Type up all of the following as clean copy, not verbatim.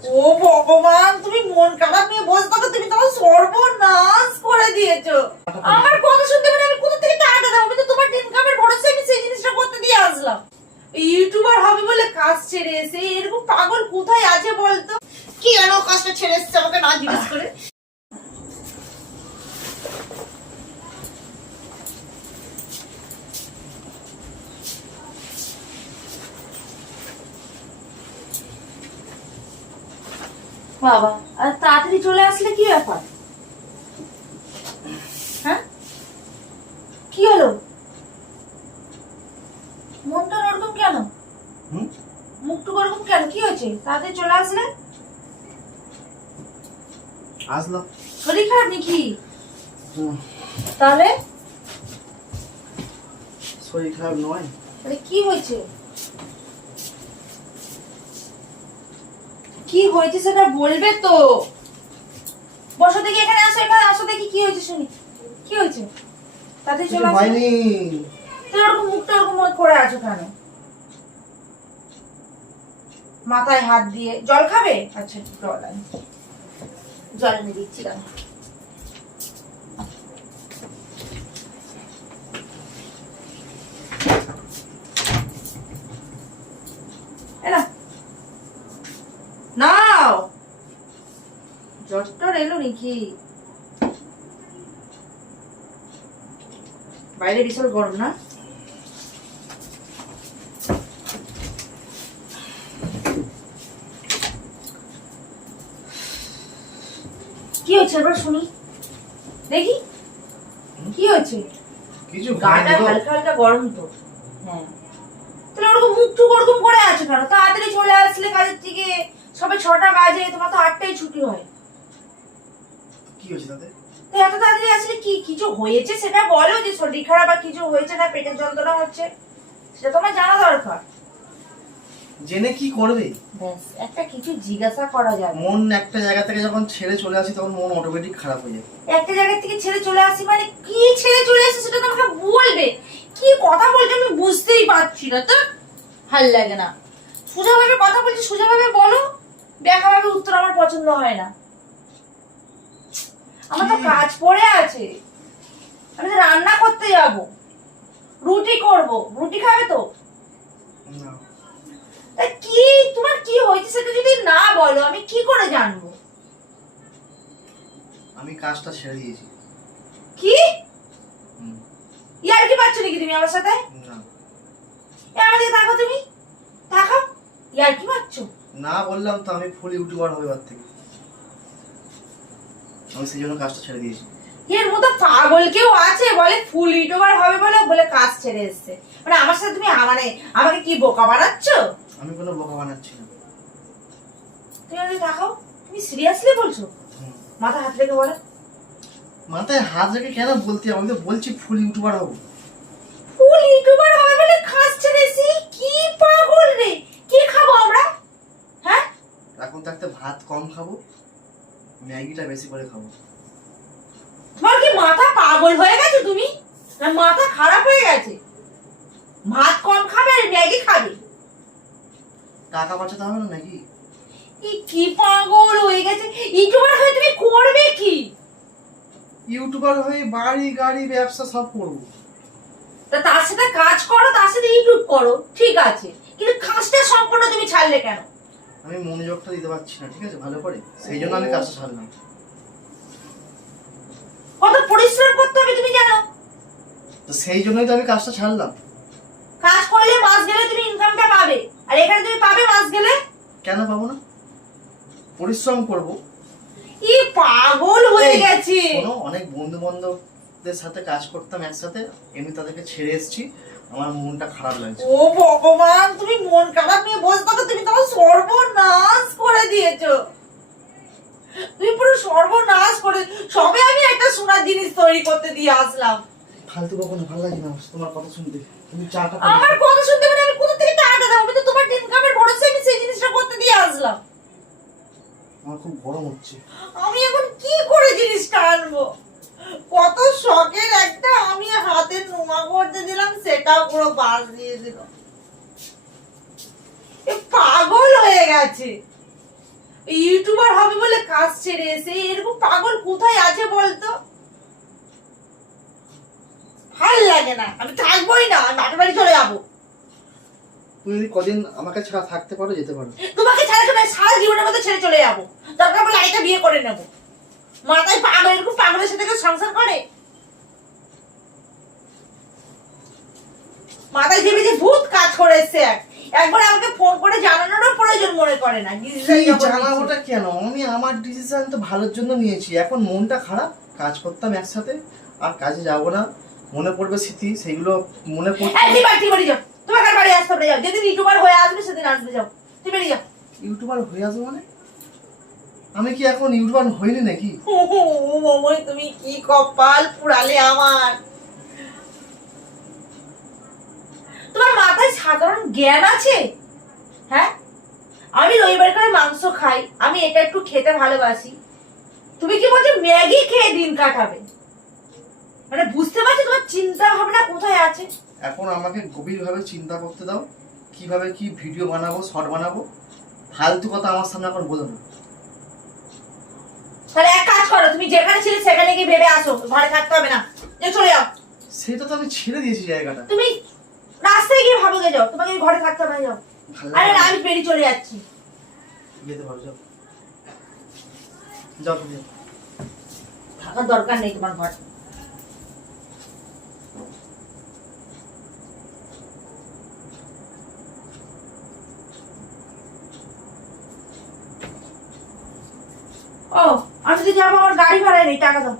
লাগছে। ও ভগবান, তুমি মন খারাপ নিয়ে বসে থাকো, তুমি তো সর্বনাশ করে দিয়েছো। আমার কথা শুনতে মানে আমি কোথা থেকে টাকা দেবো? আমি তো তোমার ইনকামের ভরসায় আমি সেই জিনিসটা করতে দিয়ে আসলাম। ইউটিউবার হবে বলে কাজ ছেড়ে এসে এরকম পাগল কোথায় আছে বলতো? কি আনো কাজটা ছেড়ে এসেছে আমাকে না জিজ্ঞেস করে? বাবা, আর তাড়াতাড়ি চলে আসলে কি ব্যাপার? হ্যাঁ, কি হলো? মনটা ওরকম কেন? মুখটুকু ওরকম কেন? কি হয়েছে? তাড়াতাড়ি চলে আসলে? আসলাম। শরীর খারাপ নাকি? তাহলে শরীর খারাপ নয়। আরে কি হয়েছে? কি হয়েছে সেটা বলবে তো। বসো দেখি, এখানে আসো, এখানে আসো দেখি কি হয়েছে শুনি। কি হয়েছে? তাড়াতাড়ি চলে আসো। হয়নি। তুমি ওরকম মুখটা ওরকম করে আছো কেন? মাথায় হাত দিয়ে জল খাবে? আচ্ছা জল আনি, জল এনে দিচ্ছি দাও। নাও, জ্বর এলো নাকি? বাইরে বিশাল গরম না? কি হচ্ছে এবার শুনি দেখি, কি হচ্ছে? কিছু গাটা হালকা হালকা গরম তো। হ্যাঁ, তাহলে ওরকম মুখটু ওরকম করে আছো কেন? তাড়াতাড়ি চলে আসলে কাজের থেকে। সবে 6টা বাজে, তোমার তো 8টায় ছুটি হয়। কি হয়েছে তাতে? তো এত তাড়াতাড়ি আসলে কি কিছু হয়েছে সেটা বলো, যে শরীর খারাপ বা কিছু হয়েছে, না পেটের যন্ত্রণা হচ্ছে, সেটা তোমার জানা দরকার। জেনে কি করবে? ব্যাস, একটা কিছু জিজ্ঞাসা করা যাবে। মন একটা জায়গা থেকে যখন ছেড়ে চলে আসি তখন মন অটোমেটিক খারাপ হয়ে যায়। একটা জায়গা থেকে ছেড়ে চলে আসি মানে কি ছেড়ে চলে আসি সেটা তোমাকে বলবে। কি কথা বলছো আমি বুঝতেই পারছি না তো। ভাল লাগে না। সোজাভাবে কথা বলছি, সোজাভাবে বলো। ব্যাখ্যাভাবে উত্তর আমার পছন্দ হয় না। আমার তো কাজ পড়ে আছে, আমি তো রান্না করতে যাব, রুটি করব। রুটি খাবে তো? না। তা কি তোমার কি হয়েছে সেটা যদি না বলো আমি কি করে জানবো? আমি কাজটা ছেড়ে দিয়েছি। কি ইয়ার কি পাচ্ছ নাকি তুমি আমার সাথে? না। আমার দিকে তাকাও, তুমি তাকাও। ইয়ার কি পাচ্ছ? না বললাম তো, আমি ফুল ইউটিউবার হয়ে বার থেকে আমি সেই জন্য কাজটা ছেড়ে দিয়েছি। এর মতো পাগল কেউ আছে বলে ফুল ইউটিউবার হবে বলে বলে কাজ ছেড়ে এসেছে? মানে আমার সাথে তুমি মানে আমাকে কি বোকা বানাচ্ছ? আমি কোনো বোকা বানাচ্ছি না। তুমি আমাকে তাকাও, তুমি সিরিয়াসলি বলছো? মাথা হাত রেখে বলো। মাথায় হাত রেখে কেন বলতে? আমি তো বলছি ফুল ইউটিউবার হবো। ফুল ইউটিউবার হবে বলে কাজ ছেড়ে এসেছি? কি পাগল রে! কি খাবো আমরা? হ্যাঁ, এখন থাকতে ভাত কম খাবো, ম্যাগিটা বেশি করে খাবো। তোমার কি মাথা পাগল হয়ে গেছে? তুমি না মাথা খারাপ হয়ে গেছে? ভাত কম খাবে আর ম্যাগি খাবে? টাকা বাঁচাতে হবে না নাকি? কি পাগল হয়ে গেছে! ইউটিউবার হয়ে তুমি করবে কি? ইউটিউবার হয়ে বাড়ি গাড়ি ব্যবসা সব করবো। তার সাথে কাজ করো, তার সাথে ইউটিউব করো, ঠিক আছে, কিন্তু কাজটা সম্পূর্ণ তুমি ছাড়লে কেন? আমি মনোযোগটা দিতে পারছি না, ঠিক আছে, ভালো করে, সেই জন্য আমি কাজটা ছাড়লাম। কত পরিশ্রম করতে হবে তুমি জানো? তো সেই জন্যই তো আমি কাজটা ছাড়লাম। কাজ করলে মাস গেলে তুমি ইনকামটা পাবে, আর এখানে তুমি পাবে মাস গেলে? কেন পাবো না? পরিশ্রম করব। ই পাগল হয়ে গেছে। শোনো, অনেক বন্ধু বান্ধবদের সাথে কাজ করতাম একসাথে, এমনি তাদেরকে ছেড়ে এসেছি, আমার মনটা খারাপ লাগছে। ও ভগবান, তুমি মন খারাপ নিয়ে বসে থাকো, তুমি তো সর্বনাশ করে দিয়েছো। তুমি পুরো সর্বনাশ করে। সবে আমি একটা সোনার জিনিস তৈরি করতে দিয়ে আসলাম। ফালতু কখনো ভালো লাগে না তোমার কথা শুনতে। তুমি চাটা আমার কথা শুনতে মানে আমি কোথা থেকে টাকা দেবো? আমি তো তোমার ইনকামের ভরসায় আমি সেই জিনিসটা করতে দিয়ে আসলাম। আমার খুব গরম হচ্ছে। আমি এখন কি করে জিনিসটা আনবো? কত শখের একটা আমি হাতের নোমা করতে দিলাম, সেটাও পুরো বাস দিয়ে দিল। পাগল হয়ে গেছে। হবে বলে কাজ ছেড়ে এসে এরকম পাগল কোথায় আছে বলতো? ভাল লাগে না, আমি থাকবোই না, আমি বাপের বাড়ি চলে যাবো। তুমি যদি কদিন আমাকে ছাড়া থাকতে পারো যেতে পারো। তোমাকে ছাড়া চলে সারা জীবনের মতো ছেড়ে চলে যাবো, দরকার পড়লে আরেকটা বিয়ে করে নেবো। মাথায় পাগল, এরকম পাগলের সাথে কেউ সংসার করে? মাথায় ভেবে যে ভূত কাজ করে এসছে। একবার আমাকে ফোন করে জানানোরও প্রয়োজন মনে করে না। জানাবোটা কেন? আমি আমার ডিসিশন তো ভালোর জন্য নিয়েছি। এখন মনটা খারাপ, কাজ করতাম একসাথে, আর কাজে যাব না। মনে পড়বে স্মৃতি, সেগুলো মনে পড়বে। তোমার বাড়ি আসতে হবে, যাও। যেদিন ইউটিউবার হয়ে আসবে সেদিন আসবে, যাও তুমি বেরিয়ে যাও। ইউটিউবার হয়ে আসবো মানে? আমি কি এখন ইউটিউবার হইনি নাকি? তুমি কি কপাল পুরালে আমার। তোমার মাথায় সাধারণ জ্ঞান আছে? হ্যাঁ, আমি রবিবার করে মাংস খাই, আমি এটা একটু খেতে ভালোবাসি, তুমি কি বলছো ম্যাগি খেয়ে দিন কাটাবে? মানে বুঝতে পারছো তোমার চিন্তা ভাবনা কোথায় আছে? এখন আমাকে গভীরভাবে চিন্তা করতে দাও, কিভাবে কি ভিডিও বানাবো, শর্ট বানাবো। ফালতু কথা আমার সামনে এখন বলো না। তাহলে এক কাজ করো, তুমি যেখানে ছিলে সেখানে গিয়ে ভেবে আসো, ঘরে থাকতে হবে না, চলে যাও। সেটা তো আমি ছেড়ে দিয়েছি জায়গাটা। তুমি রাস্তায় গিয়ে ভাবো, যাও, তোমাকে ঘরে থাকতে হবে না, যাও। আরে না, আমি বেরিয়ে চলে যাচ্ছি। যেতে পারো, যাও যাও, তুমি থাকার দরকার নেই তোমার ঘরে। ও, আমি যদি যাবো, আমার গাড়ি ভাড়ায় নেই, টাকা দাও।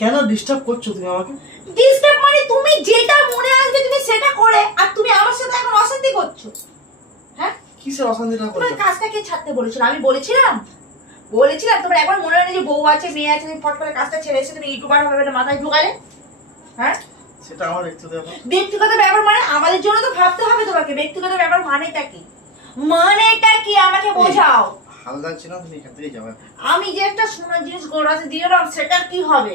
কেন ডিস্টার্ব করছো তুমি আমাকে? ডিস্টার্ব মানে তুমি যেটা মনে আসবে তুমি সেটা করে, আর তুমি আমার সাথে এখন অশান্তি করছো। হ্যাঁ, কিসের অশান্তিটা করছো? তোমার কাজটা কে ছাড়তে বলেছিল? আমি বলেছিলাম তোমার একবার মনে হয় না যে বউ আছে, মেয়ে আছে, তুমি ফট করে কাজটা ছেড়ে এসে তুমি ইউটিউবার হবে না মাথায় ঢুকালে? হ্যাঁ, সেটা আমার ব্যক্তিগত ব্যাপার। ব্যক্তিগত ব্যাপার মানে আমাদের জন্য তো ভাবতে হবে তোমাকে। ব্যক্তিগত ব্যাপার মানেটা কি? আমাকে বোঝাও। ভালো লাগছে না, তুমি এখান থেকে যাবে। আমি যে একটা সোনার জিনিস গোড়াতে দিলাম, সেটার কি হবে?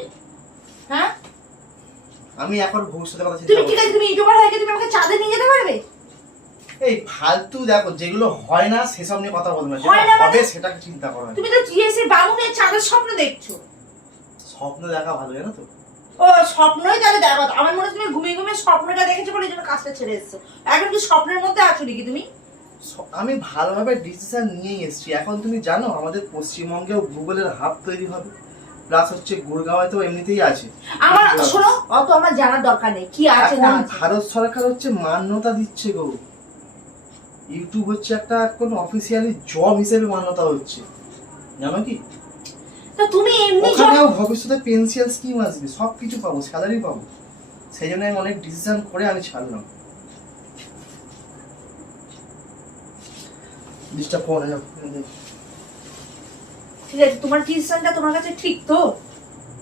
হ্যাঁ, আমি এখন ভবিষ্যতের কথা চিন্তা তুমি ঠিক করছি। আছে, তুমি ইউটিউবার হয়ে গিয়ে তুমি আমাকে চাঁদে নিয়ে যেতে পারবে? এই ফালতু দেখো, যেগুলো হয় না সেসব নিয়ে কথা বলবো না, হয় যেটা না মানে? হবে সেটাকে চিন্তা করো। তুমি তো জিএসসি বামুনের চাঁদের স্বপ্ন দেখছো। স্বপ্ন দেখা ভালো, জানো তো? ও স্বপ্নই তাহলে দেখো। আমার মনে হয় তুমি ঘুমিয়ে ঘুমিয়ে স্বপ্নটা দেখেছো বলে এই জন্য কাজটা ছেড়ে এসেছো। এখন কি স্বপ্নের মধ্যে আছো নাকি তুমি? আমি ভালোভাবে ডিসিশন নিয়েই এসেছি। এখন তুমি জানো আমাদের পশ্চিমবঙ্গেও গুগলের হাব তৈরি হবে, প্লাস হচ্ছে গুরগাঁওয়ে তো এমনিতেই আছে। আমার শোনো, অত আমার জানার দরকার নেই কি আছে না আছে। ভারত সরকার হচ্ছে মান্যতা দিচ্ছে গো, ইউটিউব হচ্ছে একটা কোন অফিসিয়ালি জব হিসেবে মান্যতা হচ্ছে, জানো কি? তো তুমি এমনি ওখানেও ভবিষ্যতে পেনশন স্কিম আসবে, সবকিছু পাবো, স্যালারি পাবো। সেই জন্য আমি অনেক ডিসিশন করে আমি ছাড়লাম। ডিস্টার্ব করো না। ঠিক আছে, তোমার ডিসিশনটা তোমার কাছে ঠিক তো?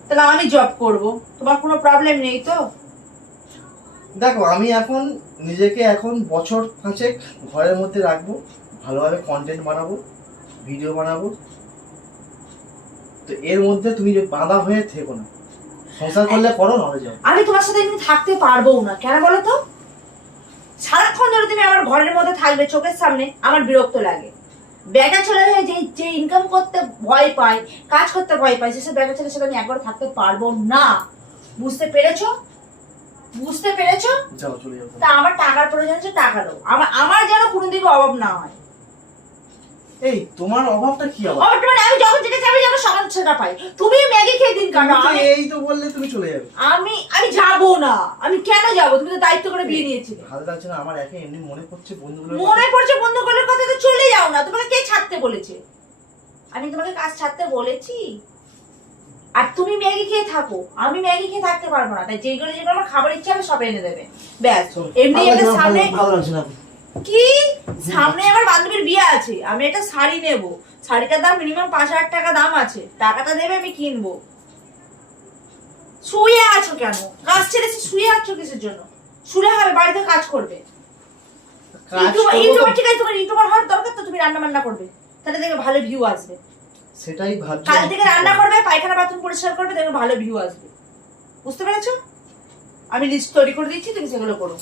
তাহলে আমি জব করব, তোমার কোনো প্রবলেম নেই তো? দেখো, আমি এখন নিজেকে এখন বছর 5 ঘরের মধ্যে রাখবো, ভালোভাবে কন্টেন্ট বানাবো, ভিডিও বানাবো। তো এর মধ্যে তুমি বাঁধা হয়ে থেকো না, সংসার করলে করো, নাহলে যাও। আমি তোমার সাথে এমনি থাকতে পারবো না। কেন বলো তো? সারাক্ষণ ধরে তুমি আমার ঘরের মধ্যে থাকবে চোখের সামনে, আমার বিরক্ত লাগে। বেটা ছেলে হয়ে যে ইনকাম করতে ভয় পায়, কাজ করতে ভয় পায়, সেসব বেটা ছেলের সাথে আমি একবার থাকতে পারবো না। বুঝতে পেরেছো? বুঝতে পেরেছো? যাও, চলে যাও। তা আমার টাকার প্রয়োজন আছে, টাকা দাও। আমার যেন কোনোদিকে অভাব না হয়। এই তোমার অভাবটা কি? অভাবটা মানে আমি যখন যেটা চাই যেন সমান সেটা পাই। তুমি ম্যাগি খেয়ে দিন কাটো, এই তো বললে তুমি চলে যাবে। আমি যাবো না। আমি কেন যাবো? তুমি তো দায়িত্ব করে বিয়ে নিয়েছিলে। ভালো লাগছে না আমার, একে এমনি মনে পড়ছে বন্ধুগুলোর মনে পড়ছে বন্ধুগুলোর কথা, তো চলে যাও না। তোমাকে কে ছাড়তে বলেছে? আমি তোমাকে কাজ ছাড়তে বলেছি? আর তুমি ম্যাগি খেয়ে থাকো, আমি ম্যাগি খেয়ে থাকতে পারবো না। তাই যেগুলো আমার খাবার ইচ্ছা হবে সব এনে দেবে, ব্যাস। এমনি একটা সামনে ভালো লাগছে না কি, সামনে আমার বান্ধবীর বিয়ে আছে, আমি একটা শাড়ি নেব। শাড়িটার দাম মিনিমাম 5,000 টাকা দাম আছে। টাকাটা দেবে, আমি কিনবো। শুয়ে আছো কেন? কাজ ছেড়ে শুয়ে আছো কিসের জন্য? শুলে হবে, বাড়িতে কাজ করবে। ইউটিউবার ঠিক আছে, তোমার ইউটিউবার হওয়ার দরকার তো, তুমি রান্না বান্না করবে, তাহলে দেখবে ভালো ভিউ আসবে। সেটাই ভাবছি। কাল থেকে রান্না করবে, পায়খানা বাথরুম পরিষ্কার করবে, দেখবে ভালো ভিউ আসবে। বুঝতে পেরেছো? আমি লিস্ট তৈরি করে দিচ্ছি, তুমি সেগুলো করো।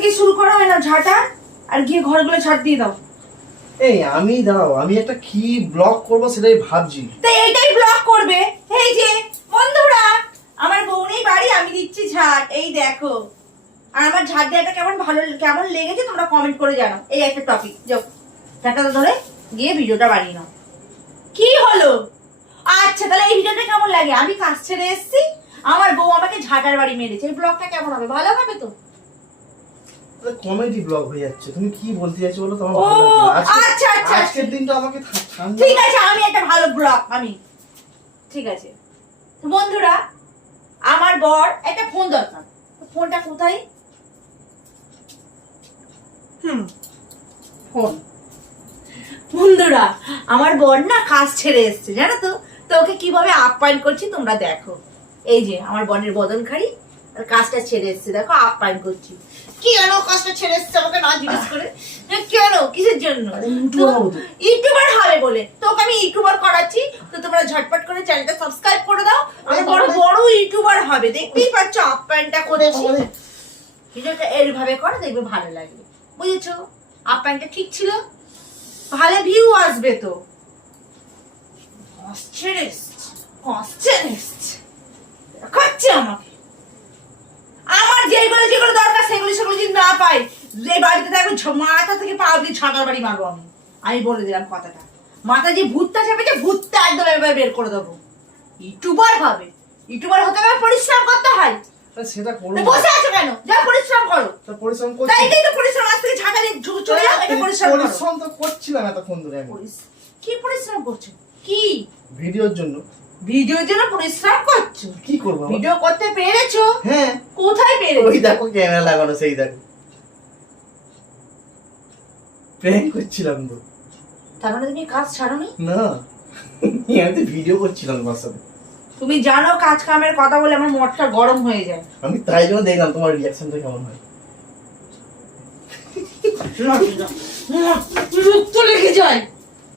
থেকে শুরু করা হয় না ঝাঁটা, আর গিয়ে ঘরগুলো ঝাঁট দিয়ে দাও। এই আমি দাঁড়াও, আমি একটা কি ব্লগ করব সেটাই ভাবছি। তাই এইটাই ব্লগ করবে। এই যে বন্ধুরা, আমার বউনেই বাড়ি, আমি দিচ্ছি ঝাঁট, এই দেখো। আর আমার ঝাঁট দেওয়াটা কেমন লেগেছে তোমরা কমেন্ট করে জানাও। এই একটা টপিক, যাও ঝাঁটাটা ধরে গিয়ে ভিডিওটা বানিয়ে নাও। কি হলো? আচ্ছা তাহলে এই ভিডিওটা কেমন লাগে? আমি কাজ ছেড়ে এসেছি, আমার বউ আমাকে ঝাঁটার বাড়ি মেরেছে, এই ব্লগটা কেমন হবে? ভালো হবে তো? কমেডি ব্লগ হয়ে যাচ্ছে। তুমি কি বলতে চাইছো বলো তো, আমার ও ভালো লাগছে না। আচ্ছা আচ্ছা, আজকের দিনটা আমাকে ঠান্ডা। ঠিক আছে, আমি একটা ভালো ব্লগ ঠিক আছে। তো বন্ধুরা, আমার বর একটা ফোন দরকার, ফোনটা কোথায়? ফোন। বন্ধুরা, আমার বর না কাজ ছেড়ে এসছে, জানো তো? তো ওকে কিভাবে আপ্যায়ন করছি তোমরা দেখো। এই যে আমার বনের বদন খাড়ি, আর কাজটা ছেড়ে এসছে, দেখো আপ্যায়ন করছি। কেন কাজটা ছেড়ে এসছে আমাকে না জিজ্ঞেস করে? কেন, কিসের জন্য? ইউটিউবার হবে বলে। তো ওকে আমি ইউটিউবার করাচ্ছি। তো তোমরা ঝটপট করে চ্যানেলটা সাবস্ক্রাইব করে দাও, আমার বড় ইউটিউবার হবে। দেখতেই পাচ্ছ আপ্যায়নটা করেছি। ভিডিওটা এইভাবে করো, দেখবে ভালো লাগবে, বুঝেছো? আপ্যায়নটা ঠিক ছিল, ভালো ভিউ আসবে। তো খাচ্ছে আমাকে, আমার যেগুলো দরকার সেগুলো যদি না পাই, যে বাড়িতে থাকবে মাথা থেকে পা অব্দি ঝাঁটার বাড়ি মারবো। আমি বলে দিলাম কথাটা। মাথা যে ভূতটা চেপেছে, ভূতটা একদম এবার বের করে দেবো। ইউটিউবার হবে, ইউটিউবার হতে গেলে পরিশ্রম করতে হয়। সেটা করো। বসে আছো কেন? যা পরিশ্রম করো। তো পরিশ্রম করছি। তাই এটাই তো পরিশ্রম। আজ থেকে ঝাঁটা দিয়ে চলে যাও, এটা পরিশ্রম করো। পরিশ্রম তো করছিলাম এতক্ষণ ধরে আমি। কি পরিশ্রম করছো? কি ভিডিওর জন্য? ভিডিওর জন্য পরিশ্রম করছো? কি করবো? ভিডিও করতে পেরেছো? হ্যাঁ। কোথায় পেরেছো? ওই দেখো ক্যামেরা লাগানো, সেই দেখো। প্র্যাঙ্ক করছিলাম তো। তার মানে তুমি কাজ ছাড়োনি? না, আমি তো ভিডিও করছিলাম তোমার সাথে। তুমি জানো কাজ কামের কথা বলে আমার মনটা গরম হয়ে যায়। আমি তাই জন্য দেখলাম তোমার রিঅ্যাকশনটা কেমন হয়। রক্ত লেগে যায়।